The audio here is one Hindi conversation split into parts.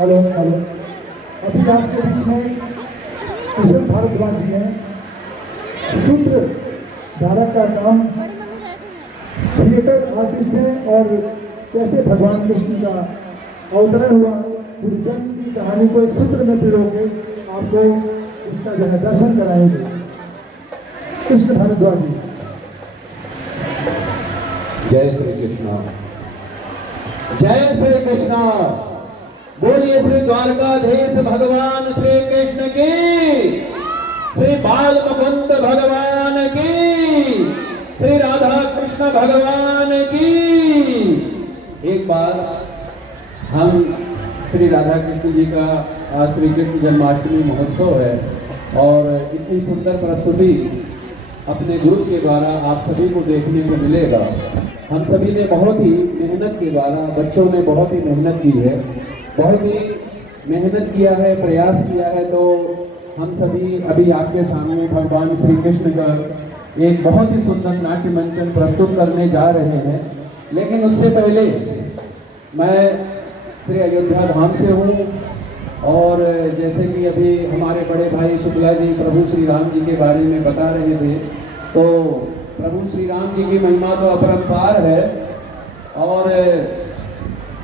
Hello hello. अभी आपके बीच में कुशल भारद्वाज जी हैं, सूत्र धारक का काम, थिएटर आर्टिस्ट हैं, और कैसे भगवान कृष्ण का अवतरण हुआ पूरी जन्म की कहानी को एक सूत्र में पिरो के आपको उसका जो है दर्शन कराएंगे। कृष्ण भारद्वाज जी। जय श्री कृष्ण, जय श्री कृष्ण। बोलिए श्री द्वारकाधीश भगवान श्री कृष्ण की, श्री बाल मुकुंद भगवान की, श्री राधा कृष्ण भगवान की। एक बार हम श्री राधा कृष्ण जी का श्री कृष्ण जन्माष्टमी महोत्सव है और इतनी सुंदर प्रस्तुति अपने गुरु के द्वारा आप सभी को देखने को मिलेगा। हम सभी ने बहुत ही मेहनत के द्वारा, बच्चों ने बहुत ही मेहनत की है, बहुत ही मेहनत किया है, प्रयास किया है। तो हम सभी अभी आपके सामने भगवान श्री कृष्ण का एक बहुत ही सुंदर नाट्य मंचन प्रस्तुत करने जा रहे हैं। लेकिन उससे पहले मैं श्री अयोध्या धाम से हूँ और जैसे कि अभी हमारे बड़े भाई शुक्ला जी प्रभु श्री राम जी के बारे में बता रहे थे, तो प्रभु श्री राम जी की महिमा तो अपरंपार है। और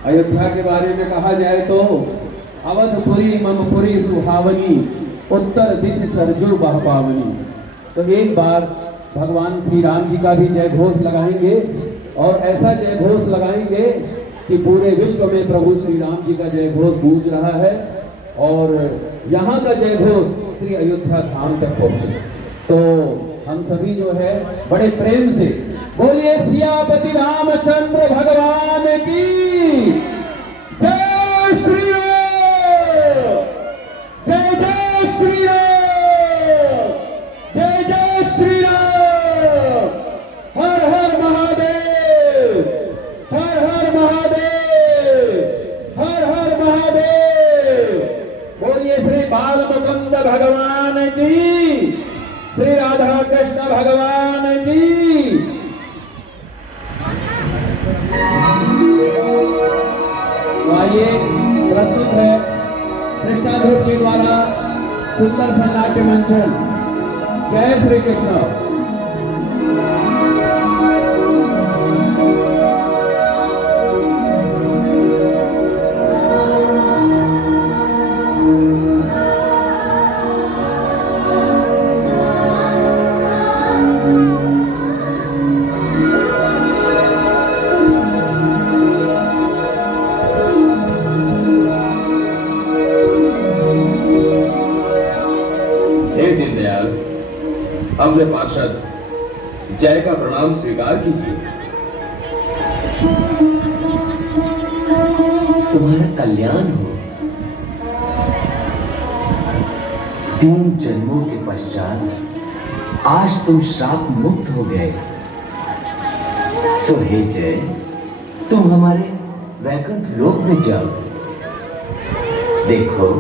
अयोध्या के बारे में कहा जाए तो अवधपुरी ममपुरी सुहावनी, उत्तर दिश सरजू बह पावनी। तो एक बार भगवान श्री राम जी का भी जय घोष लगाएंगे और ऐसा जय घोष लगाएंगे कि पूरे विश्व में प्रभु श्री राम जी का जय घोष गूंज रहा है और यहाँ का जय घोष श्री अयोध्या धाम तक पहुंचे। तो हम सभी जो है बड़े प्रेम से बोलिए सियापति रामचंद्र भगवान की जय श्री राम, जय जय श्री राम, जय जय श्री राम। हर हर महादेव, हर हर महादेव, हर हर महादेव। बोलिए श्री बाल मुकुंद भगवान की, श्री राधा कृष्ण भगवान की। आइए प्रस्तुत है कृष्णा ग्रुप के द्वारा सुंदर सा नाट्य मंचन। जय श्री कृष्ण। अपने पार्षद जय का प्रणाम स्वीकार कीजिए। तुम्हारा कल्याण हो। 3 जन्मों के पश्चात आज तुम श्राप मुक्त हो गए। सो हे जय, तुम हमारे वैकुंठ लोक में जाओ। देखो,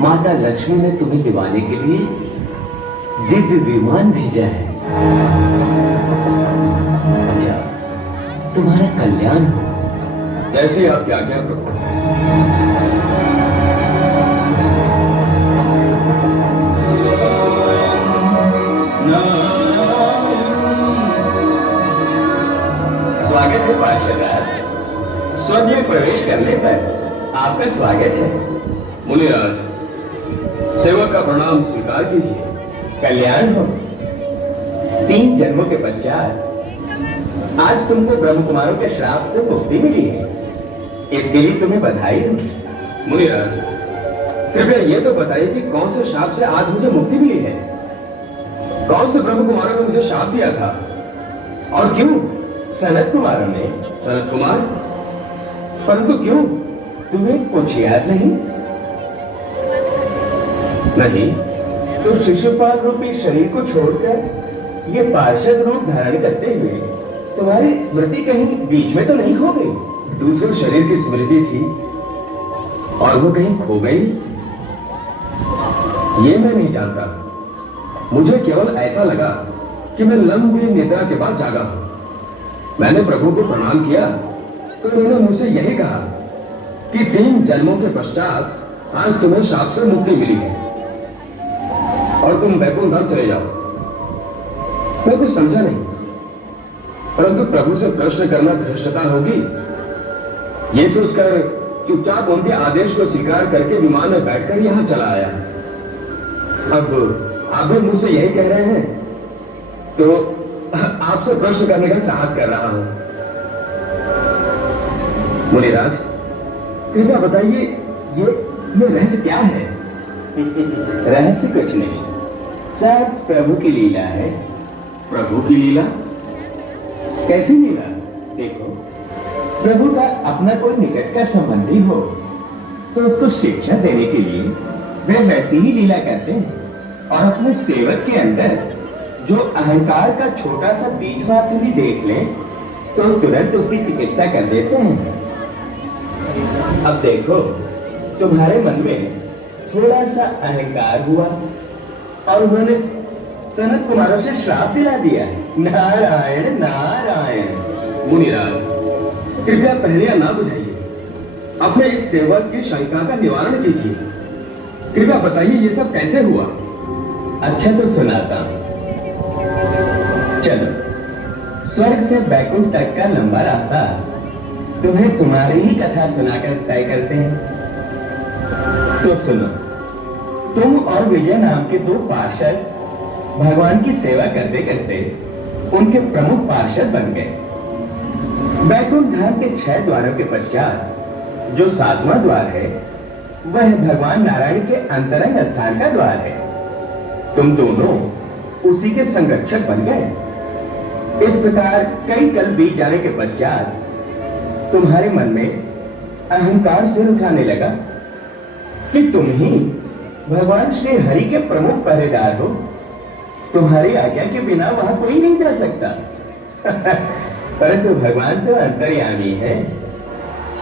माता लक्ष्मी ने तुम्हें दिवाने के लिए दिव्य विमान भेजा है। अच्छा, तुम्हारा कल्याण हो। जैसे आपकी आज्ञा प्रभु। स्वागत है पार्षद। स्वर्ग में प्रवेश करने पर आपका स्वागत है। मुनिराज, सेवक का प्रणाम स्वीकार कीजिए। कल्याण हो। 3 जन्मों के पश्चात आज तुमको ब्रह्म कुमारों के श्राप से मुक्ति मिली है। इसके लिए तुम्हें बधाई हो। मुनिराज, कृपया ये तो बताइए कि कौन से श्राप से आज मुझे मुक्ति मिली है? कौन से ब्रह्म कुमारों ने मुझे श्राप दिया था और क्यों? सनत कुमारों ने। सनत कुमार? परंतु क्यों? तुम्हें कुछ याद नहीं? नहीं। तो शिशुपाल रूपी शरीर को छोड़कर ये पार्षद रूप धारण करते हुए तुम्हारी स्मृति कहीं बीच में तो नहीं खो गई? दूसरे शरीर की स्मृति थी और वो कहीं खो गई, ये मैं नहीं जानता। मुझे केवल ऐसा लगा कि मैं लंबी निद्रा के बाद जागा हूं। मैंने प्रभु को प्रणाम किया तो उन्होंने मुझसे यही कहा कि 3 जन्मों के पश्चात आज तुम्हें शाप से मुक्ति मिली है और तुम वैकुंठ धाम चले जाओ। मैं कुछ समझा नहीं, परंतु प्रभु से प्रश्न करना धृष्टता होगी। यह सोचकर चुपचाप उनके आदेश को स्वीकार करके विमान में बैठकर यहां चला आया। अब आप भी मुझसे यही कह रहे हैं, तो आपसे प्रश्न करने का साहस कर रहा हूं। मुनिराज, कृपया बताइए ये रहस्य क्या है? रहस्य कुछ नहीं, सब प्रभु की लीला है। प्रभु की लीला? कैसी लीला? देखो, प्रभु का अपना कोई निकट का संबंधी हो तो उसको शिक्षा देने के लिए वे वैसी ही लीला करते हैं, और अपने सेवक के अंदर जो अहंकार का छोटा सा बीज मात्र भी देख ले तो तुरंत उसकी चिकित्सा कर देते हैं। अब देखो, तुम्हारे मन में थोड़ा सा अहंकार हुआ और उन्होंने सनत कुमारों से श्राप दिला दिया। नारायण नारायण। मुनिराज, कृपया पहले ना बुझाइए, अपने इस सेवक की शंका का निवारण कीजिए। कृपया बताइए ये सब कैसे हुआ? अच्छा तो सुनाता हूं। चलो, स्वर्ग से बैकुंठ तक का लंबा रास्ता तुम्हें तुम्हारी ही कथा सुनाकर तय करते हैं। तो सुनो, तुम और विजय नाम के 2 पार्षद भगवान की सेवा करते करते उनके प्रमुख पार्षद बन गए। बैकुंठ धाम के 6 द्वारों के पश्चात जो 7वां द्वार है वह भगवान नारायण के अंतरंग स्थान का द्वार है। तुम दोनों उसी के संरक्षक बन गए। इस प्रकार कई कल बीत जाने के पश्चात तुम्हारे मन में अहंकार सिर उठाने लगा कि तुम ही भगवान श्री हरि के प्रमुख पहरेदार हो। तुम्हारी आज्ञा के बिना वहां कोई नहीं जा सकता। परंतु भगवान तो अंतर्यामी है।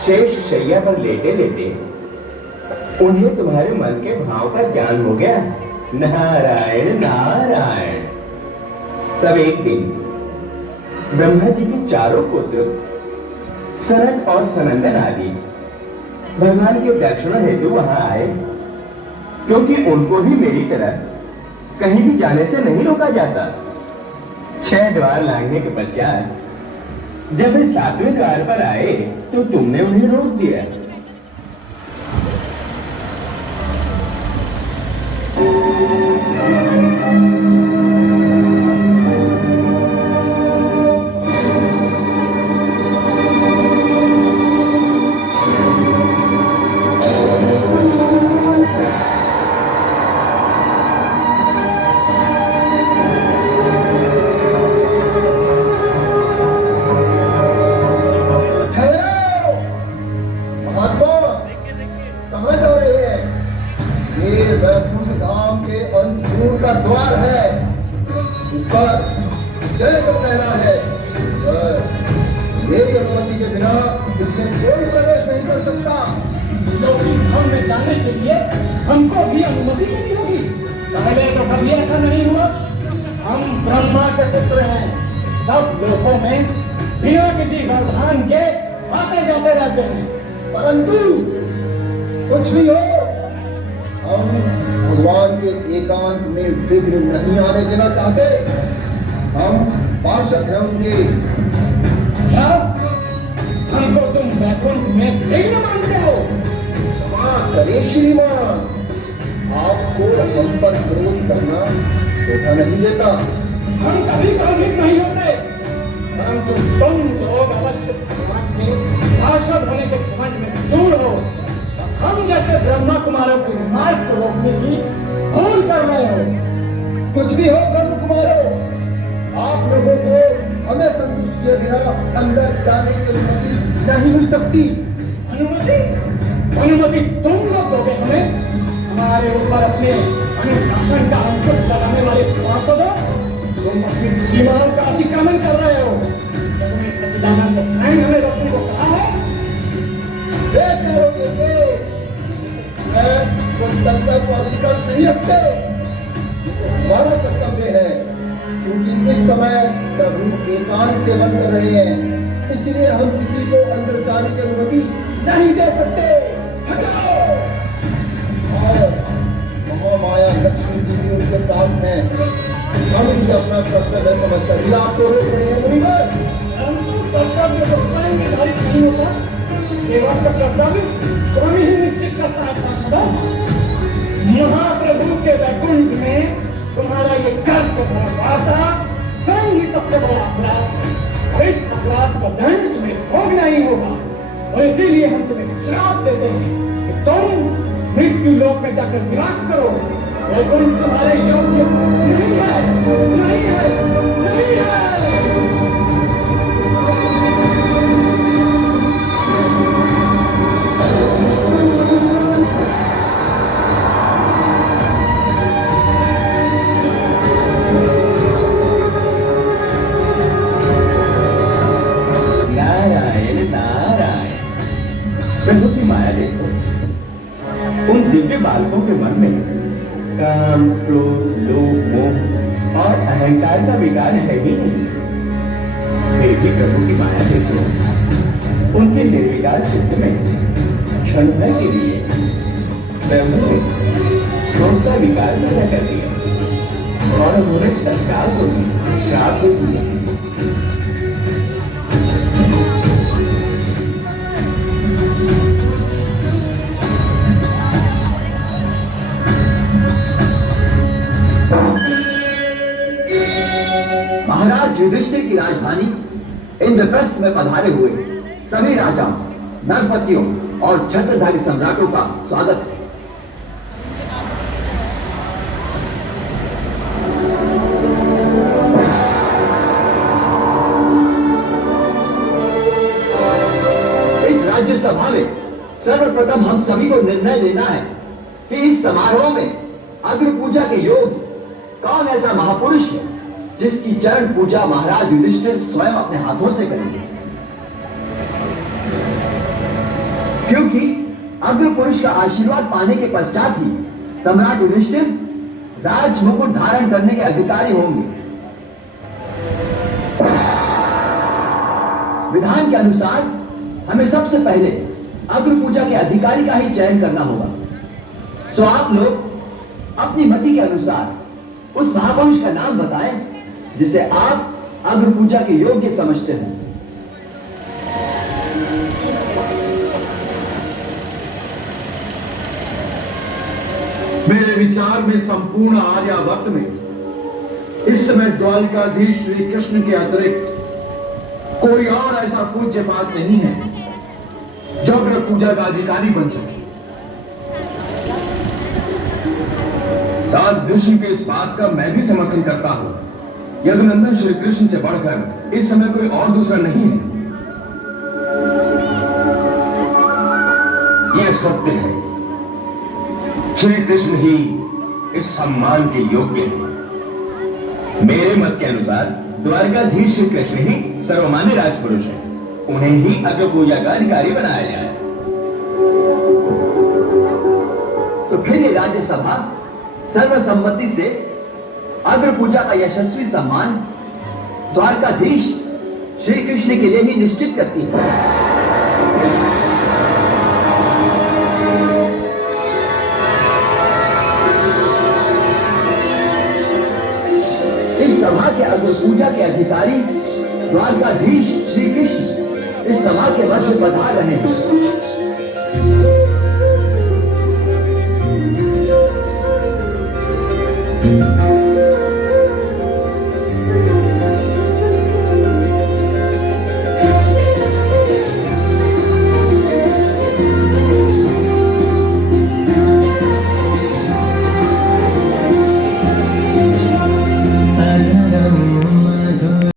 शेष शैया पर लेटे लेटे उन्हें तुम्हारे मन के भाव का ज्ञान हो गया। नारायण नारायण। तब एक दिन ब्रह्मा जी के 4 पुत्र सनत और सनंदन आदि भगवान के दर्शन हेतु वहां आए, क्योंकि उनको भी मेरी तरह कहीं भी जाने से नहीं रोका जाता। 6 द्वार लांघने के पश्चात जब वे 7वें द्वार पर आए तो तुमने उन्हें रोक दिया। हमको भी अनुमति लेनी होगी। पहले तो कभी ऐसा नहीं हुआ। हम ब्रह्मा के पुत्र हैं। सब लोगों में बिना किसी व्यवधान के आते जाते रहते हैं। परंतु कुछ भी हो, हम भगवान के एकांत में विघ्न नहीं आने देना चाहते। हम पार्षद हैं उनके। क्या हमको तुम वैकुंठ में विघ्न मानते हो? करे श्रीमान, आपको हम पर क्रोध करना धोखा नहीं देता। हम कभी क्रोधित नहीं होते, परंतु तुम लोग अवश्य भगवान के पार्षद होने के घमंड में चूर हो। हम जैसे ब्रह्मा कुमारों के मार्ग को रोकने की भूल कर रहे हो। कुछ भी हो ब्रह्म कुमारों, आप लोगों को हमें संतुष्ट किए बिना अंदर जाने की अनुमति नहीं मिल सकती। अनुमति? अनुमति तुम लोग दोगे हमें? हमारे ऊपर अपने अनुशासन का अंकुश लगाने वाले पार्षद हो। तुम अपनी सीमाओं का अतिक्रमण कर रहे हो। तुमने सच्चिदानंद स्वयं हमें रोकने को कहा है। संकल्प और विकल्प नहीं रखते। हमारा कर्तव्य है, क्योंकि इस समय प्रभु एकांत सेवन कर रहे हैं, इसलिए हम किसी को अंदर जाने की अनुमति नहीं दे सकते। हटाओ। और महामाया लक्ष्मी जी भी उनके साथ हैं। हम इसे अपना कर्तव्य समझकर ही आपको रोक रहे हैं मुनिवर। हम तो कर्तव्य को स्वयं निर्धारित नहीं होता। सेवा का कर्तव्य स्वामी ही निश्चित करता है। पार्षद, महाप्रभु के वैकुंठ में तुम्हारा ये कर्ज वार्ता स्वयं ही सबसे बड़ा अपराध है। और इस अपराध का दंड तुम्हें भोगना ही होगा। और इसीलिए हम तुम्हें श्राप देते हैं कि तुम मृत्यु लोक में जाकर निवास करो। वैकुंठ तुम्हारे योग्य नहीं है, नहीं है, नहीं है। प्रभु की माया देखो, उन दिव्य बालकों के मन में काम, क्रोध, लोभ, मोह और अहंकार का विकार है ही नहीं। फिर भी प्रभु की माया देखो, उनके निर्विकार चित्त में क्षण भर के लिए प्रभु ने क्रोध का विकार पैदा कर दिया और उन्होंने तत्काल को भी श्राप दे दिया। महाराज युधिष्ठिर की राजधानी इंद्रप्रस्थ में पधारे हुए सभी राजाओं, नरपतियों और छत्रधारी सम्राटों का स्वागत है। इस राज्यसभा में सर्वप्रथम हम सभी को निर्णय लेना है कि इस समारोह में अग्र पूजा के योग्य कौन ऐसा महापुरुष है जिसकी चरण पूजा महाराज युधिष्ठिर स्वयं अपने हाथों से करेंगे। क्योंकि अग्र पुरुष का आशीर्वाद पाने के पश्चात ही सम्राट युधिष्ठिर राज मुकुट धारण करने के अधिकारी होंगे। विधान के अनुसार हमें सबसे पहले अग्र पूजा के अधिकारी का ही चयन करना होगा। सो आप लोग अपनी मति के अनुसार उस महापुरुष का नाम बताएं जिसे आप अग्र पूजा के योग्य समझते हैं। मेरे विचार में संपूर्ण आर्यावर्त में इस समय द्वारिकाधीश श्री कृष्ण के अतिरिक्त कोई और ऐसा पूज्य पाठ नहीं है जो अग्र पूजा का अधिकारी बन सके। ऋषि के इस बात का मैं भी समर्थन करता हूं। यदुनंदन श्री कृष्ण से बढ़कर इस समय कोई और दूसरा नहीं है। यह सत्य है, श्री कृष्ण ही इस सम्मान के योग्य है। मेरे मत के अनुसार द्वारकाधीश श्री कृष्ण ही सर्वमान्य राजपुरुष है। उन्हें ही अग्र पूजा का अधिकारी बनाया जाए। तो फिर ये राज्यसभा सर्वसम्मति से अग्र पूजा का यशस्वी सम्मान द्वारकाधीश श्री कृष्ण के लिए ही निश्चित करती है। इस सभा के अग्र पूजा के अधिकारी द्वारकाधीश श्री कृष्ण इस सभा के मध्य पधार रहे हैं।